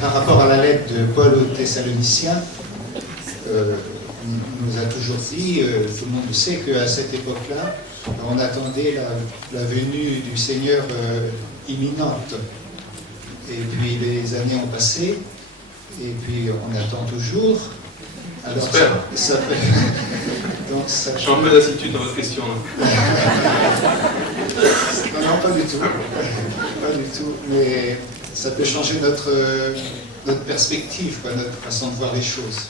par rapport à la lettre de Paul aux Thessaloniciens, nous a toujours dit, tout le monde le sait, qu'à cette époque-là, on attendait la venue du Seigneur imminente. Et puis les années ont passé, et puis on attend toujours. Alors, ça fait... Donc, ça... Je suis un peu d'attitude dans votre question. Non, pas du tout. Pas du tout. Mais ça peut changer notre perspective, quoi, notre façon de voir les choses,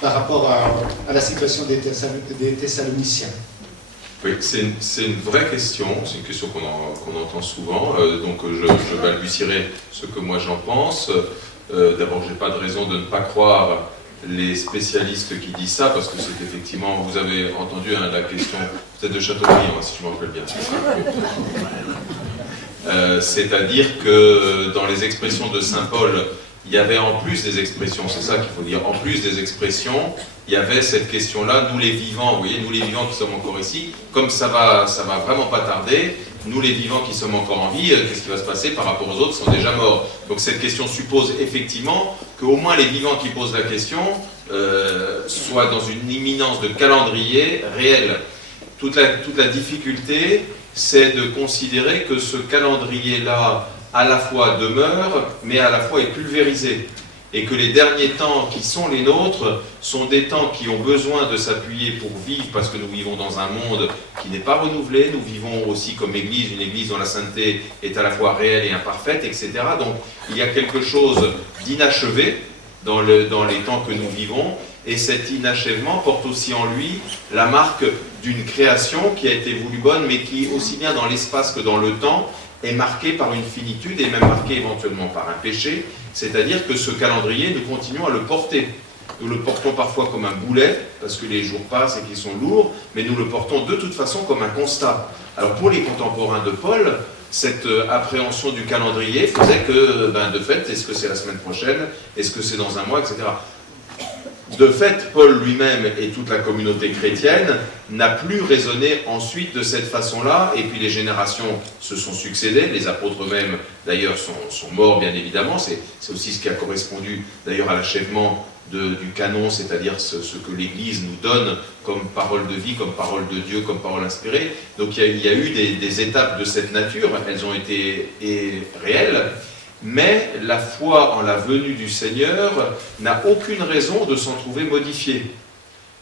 par rapport à la situation des Thessaloniciens. Oui, c'est une vraie question, c'est une question qu'on entend souvent, donc je balbutierai ce que moi j'en pense. D'abord, je n'ai pas de raison de ne pas croire les spécialistes qui disent ça, parce que c'est effectivement, vous avez entendu la question, peut-être de Chateaubriand, si je me rappelle bien. C'est-à-dire que dans les expressions de Saint Paul, il y avait en plus des expressions, c'est ça qu'il faut dire, en plus des expressions, il y avait cette question-là, nous les vivants, vous voyez, nous les vivants qui sommes encore ici, comme ça va vraiment pas tarder, nous les vivants qui sommes encore en vie, qu'est-ce qui va se passer par rapport aux autres qui sont déjà morts? Donc cette question suppose effectivement qu'au moins les vivants qui posent la question soient dans une imminence de calendrier réel. Toute la difficulté, c'est de considérer que ce calendrier-là, à la fois demeure, mais à la fois est pulvérisé. Et que les derniers temps qui sont les nôtres sont des temps qui ont besoin de s'appuyer pour vivre, parce que nous vivons dans un monde qui n'est pas renouvelé, nous vivons aussi comme Église, une Église dont la sainteté est à la fois réelle et imparfaite, etc. Donc il y a quelque chose d'inachevé dans les temps que nous vivons, et cet inachèvement porte aussi en lui la marque d'une création qui a été voulue bonne, mais qui, aussi bien dans l'espace que dans le temps, est marquée par une finitude et même marquée éventuellement par un péché, c'est-à-dire que ce calendrier, nous continuons à le porter. Nous le portons parfois comme un boulet, parce que les jours passent et qu'ils sont lourds, mais nous le portons de toute façon comme un constat. Alors pour les contemporains de Paul, cette appréhension du calendrier faisait que, de fait, est-ce que c'est la semaine prochaine, est-ce que c'est dans un mois, etc. De fait, Paul lui-même et toute la communauté chrétienne n'a plus raisonné ensuite de cette façon-là, et puis les générations se sont succédées, les apôtres eux-mêmes d'ailleurs sont morts bien évidemment, c'est aussi ce qui a correspondu d'ailleurs à l'achèvement du canon, c'est-à-dire ce que l'Église nous donne comme parole de vie, comme parole de Dieu, comme parole inspirée. Donc il y a eu des étapes de cette nature, elles ont été réelles, mais la foi en la venue du Seigneur n'a aucune raison de s'en trouver modifiée.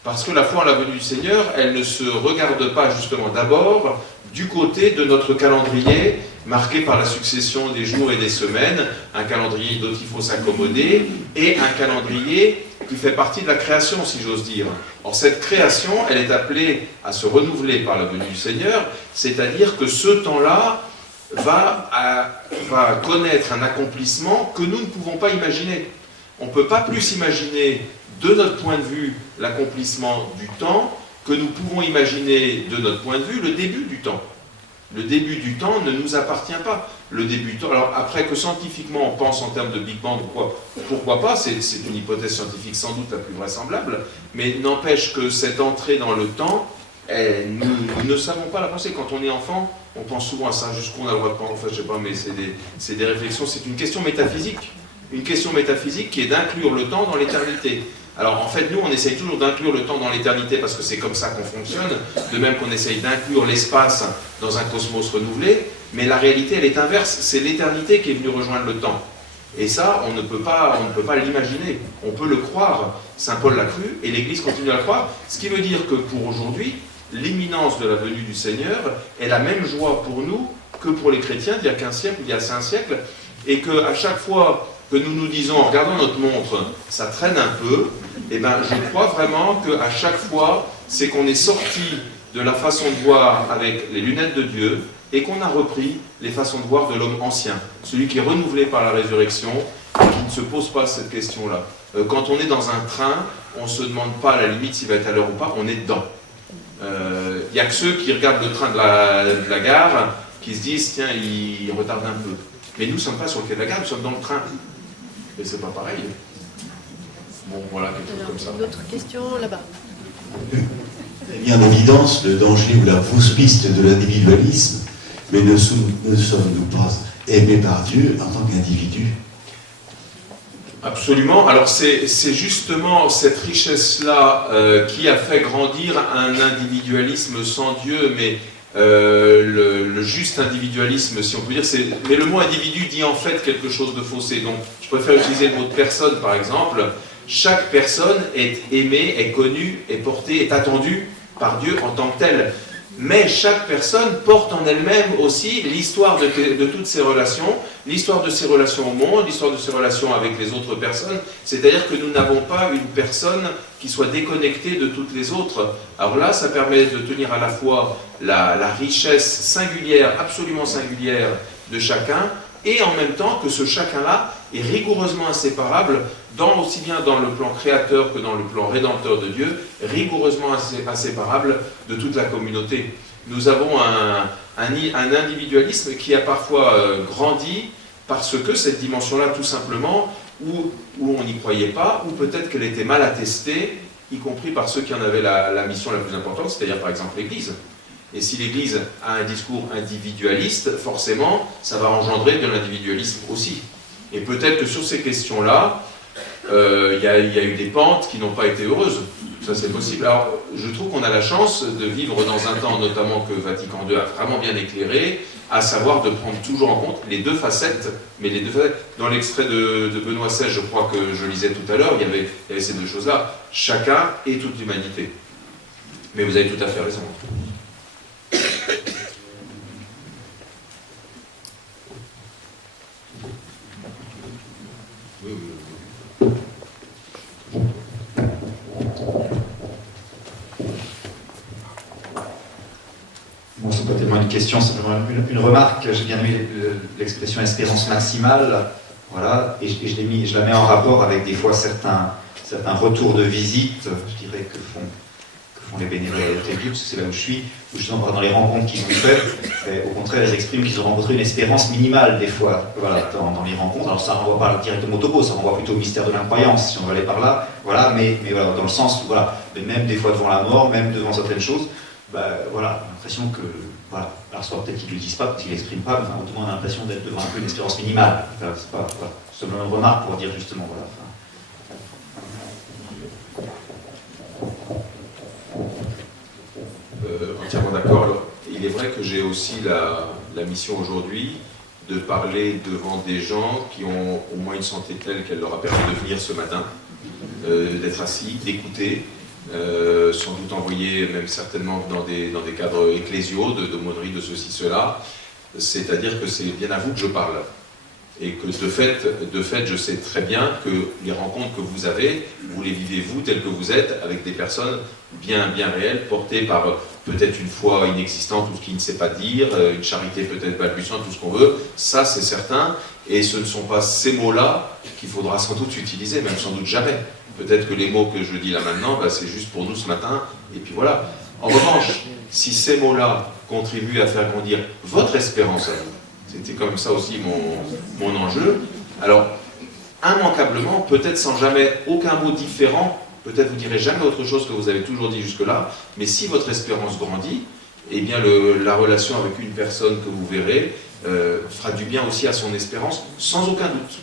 Parce que la foi en la venue du Seigneur, elle ne se regarde pas justement d'abord du côté de notre calendrier, marqué par la succession des jours et des semaines, un calendrier dont il faut s'accommoder, et un calendrier qui fait partie de la création, si j'ose dire. Or, cette création, elle est appelée à se renouveler par la venue du Seigneur, c'est-à-dire que ce temps-là va connaître un accomplissement que nous ne pouvons pas imaginer. On ne peut pas plus imaginer, de notre point de vue, l'accomplissement du temps, que nous pouvons imaginer, de notre point de vue, le début du temps. Le début du temps ne nous appartient pas. Le début du temps, alors après que scientifiquement on pense en termes de Big Bang, pourquoi pas, c'est une hypothèse scientifique sans doute la plus vraisemblable, mais n'empêche que cette entrée dans le temps, nous ne savons pas la penser. Quand on est enfant, on pense souvent à ça, jusqu'où on a le droit de penser, enfin je sais pas, mais c'est des réflexions, c'est une question métaphysique. Une question métaphysique qui est d'inclure le temps dans l'éternité. Alors en fait, nous, on essaye toujours d'inclure le temps dans l'éternité parce que c'est comme ça qu'on fonctionne, de même qu'on essaye d'inclure l'espace dans un cosmos renouvelé, mais la réalité, elle est inverse, c'est l'éternité qui est venue rejoindre le temps. Et ça, on ne peut pas l'imaginer, on peut le croire. Saint Paul l'a cru, et l'Église continue à le croire, ce qui veut dire que pour aujourd'hui, l'imminence de la venue du Seigneur est la même joie pour nous que pour les chrétiens d'il y a 15 siècles ou d'il y a 5 siècles, et qu'à chaque fois que nous nous disons, en regardant notre montre, ça traîne un peu, eh ben, je crois vraiment qu'à chaque fois, c'est qu'on est sorti de la façon de voir avec les lunettes de Dieu et qu'on a repris les façons de voir de l'homme ancien, celui qui est renouvelé par la résurrection et qui ne se pose pas cette question-là. Quand on est dans un train, on ne se demande pas à la limite s'il va être à l'heure ou pas, on est dedans. Il n'y a que ceux qui regardent le train de la gare qui se disent, tiens, il retarde un peu. Mais nous ne sommes pas sur le quai de la gare, nous sommes dans le train. Et c'est pas pareil. Bon, voilà, quelque chose comme ça. Une autre question là-bas. Il y a en évidence le danger ou la fausse piste de l'individualisme, mais ne sommes-nous pas aimés par Dieu en tant qu'individus? Absolument. Alors c'est justement cette richesse-là qui a fait grandir un individualisme sans Dieu, mais le juste individualisme, si on peut dire. Mais le mot individu dit en fait quelque chose de faussé. Donc je préfère utiliser le mot de personne, par exemple. Chaque personne est aimée, est connue, est portée, est attendue par Dieu en tant que telle. Mais chaque personne porte en elle-même aussi l'histoire de toutes ses relations, l'histoire de ses relations au monde, l'histoire de ses relations avec les autres personnes. C'est-à-dire que nous n'avons pas une personne qui soit déconnectée de toutes les autres. Alors là, ça permet de tenir à la fois la richesse singulière, absolument singulière de chacun, et en même temps que ce chacun-là est rigoureusement inséparable, aussi bien dans le plan créateur que dans le plan rédempteur de Dieu, rigoureusement inséparable de toute la communauté. Nous avons un individualisme qui a parfois grandi parce que cette dimension-là, tout simplement, où on n'y croyait pas, ou peut-être qu'elle était mal attestée, y compris par ceux qui en avaient la mission la plus importante, c'est-à-dire par exemple l'Église. Et si l'Église a un discours individualiste, forcément, ça va engendrer de l'individualisme aussi. Et peut-être que sur ces questions-là, il y a eu des pentes qui n'ont pas été heureuses. Ça, c'est possible. Alors, je trouve qu'on a la chance de vivre dans un temps, notamment que Vatican II a vraiment bien éclairé, à savoir de prendre toujours en compte les deux facettes. Mais les deux facettes. Dans l'extrait de Benoît XVI, je crois que je lisais tout à l'heure, il y avait ces deux choses-là. Chacun et toute l'humanité. Mais vous avez tout à fait raison. Bon, c'est pas tellement une question, c'est simplement une remarque. J'ai bien aimé l'expression espérance maximale, voilà, et je la mets en rapport avec des fois certains retours de visite, je dirais, que font les bénévoles à l'hôtel Dieu, parce que c'est là où je suis, où justement dans les rencontres qu'ils ont faites, au contraire, ils expriment qu'ils ont rencontré une espérance minimale des fois, voilà, dans les rencontres. Alors ça ne renvoie pas directement au topo, ça renvoie plutôt au mystère de l'incroyance, si on va aller par là, voilà, mais voilà, dans le sens où, voilà, mais même des fois devant la mort, même devant certaines choses, voilà, l'impression que, voilà, alors soit peut-être qu'ils ne le disent pas, parce qu'ils ne l'expriment pas, mais autrement on a l'impression d'être devant un peu une espérance minimale. Enfin, c'est pas, voilà, seulement une remarque pour dire justement, voilà. Entièrement d'accord. Alors, il est vrai que j'ai aussi la mission aujourd'hui de parler devant des gens qui ont au moins une santé telle qu'elle leur a permis de venir ce matin, d'être assis, d'écouter, sans doute envoyés même certainement dans des cadres ecclésiaux, d'aumônerie, de ceci, cela. C'est-à-dire que c'est bien à vous que je parle. Et que de fait, je sais très bien que les rencontres que vous avez, vous les vivez vous telles que vous êtes, avec des personnes bien réelles, portées par peut-être une foi inexistante ou ce qui ne sait pas dire, une charité peut-être balbutiante, tout ce qu'on veut, ça c'est certain, et ce ne sont pas ces mots-là qu'il faudra sans doute utiliser, même sans doute jamais. Peut-être que les mots que je dis là maintenant, c'est juste pour nous ce matin, et puis voilà. En revanche, si ces mots-là contribuent à faire grandir votre espérance à vous, c'était comme ça aussi mon enjeu. Alors, immanquablement, peut-être sans jamais aucun mot différent, peut-être vous direz jamais autre chose que vous avez toujours dit jusque-là, mais si votre espérance grandit, eh bien la relation avec une personne que vous verrez fera du bien aussi à son espérance, sans aucun doute.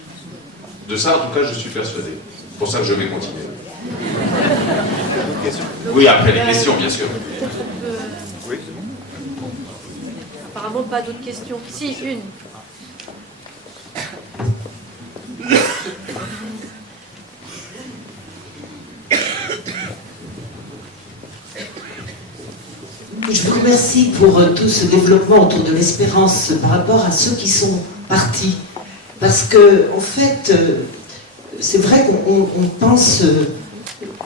De ça, en tout cas, je suis persuadé. C'est pour ça que je vais continuer. Oui, après les questions, bien sûr. Oui, c'est bon. Apparemment, pas d'autres questions. Si, une. Je vous remercie pour tout ce développement autour de l'espérance par rapport à ceux qui sont partis. Parce que, en fait, c'est vrai qu'on pense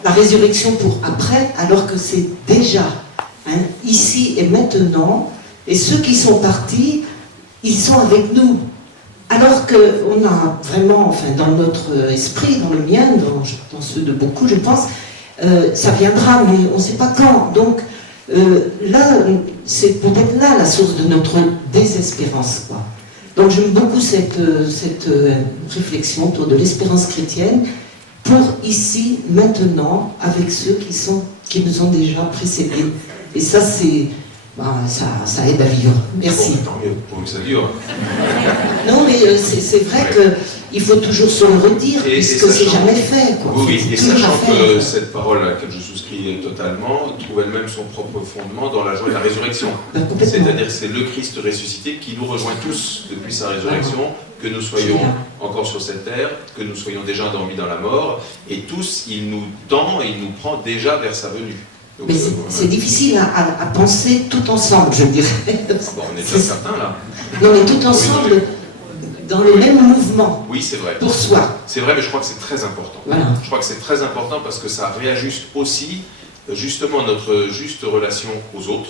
la résurrection pour après, alors que c'est déjà, ici et maintenant. Et ceux qui sont partis, ils sont avec nous. Alors qu'on a vraiment, enfin, dans notre esprit, dans le mien, dans ceux de beaucoup, je pense, ça viendra, mais on ne sait pas quand. Donc, là, c'est peut-être là la source de notre désespérance, quoi. Donc j'aime beaucoup cette réflexion autour de l'espérance chrétienne pour ici, maintenant, avec ceux qui nous ont déjà précédés. Et ça, ça aide à vivre. Merci. Bon, tant mieux, pour que ça dure. Non, mais c'est vrai qu'il faut toujours se le redire, puisque c'est jamais fait. Quoi. Oui, et Toujours sachant à faire. que cette parole à laquelle je souscris totalement trouve elle-même son propre fondement dans la joie de la résurrection. Complètement. C'est-à-dire que c'est le Christ ressuscité qui nous rejoint tous depuis sa résurrection, que nous soyons encore sur cette terre, que nous soyons déjà endormis dans la mort, et tous, il nous tend et il nous prend déjà vers sa venue. Donc, Mais c'est difficile à penser tout ensemble, je dirais. Bon, on est déjà certains là. Non, mais tout ensemble, dans le même mouvement, Oui, c'est vrai. pour soi. C'est vrai, mais je crois que c'est très important. Voilà. Je crois que c'est très important parce que ça réajuste aussi justement notre juste relation aux autres,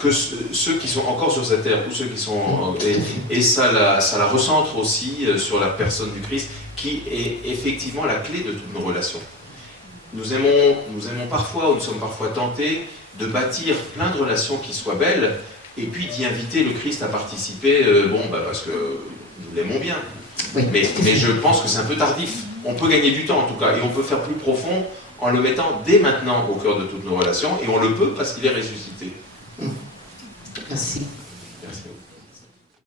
que ceux qui sont encore sur cette terre ou ceux qui sont... et ça la recentre aussi sur la personne du Christ qui est effectivement la clé de toutes nos relations. Nous aimons parfois, ou nous sommes parfois tentés de bâtir plein de relations qui soient belles et puis d'y inviter le Christ à participer, parce que nous l'aimons bien. Oui. Mais je pense que c'est un peu tardif. On peut gagner du temps en tout cas, et on peut faire plus profond en le mettant dès maintenant au cœur de toutes nos relations, et on le peut parce qu'il est ressuscité. Merci.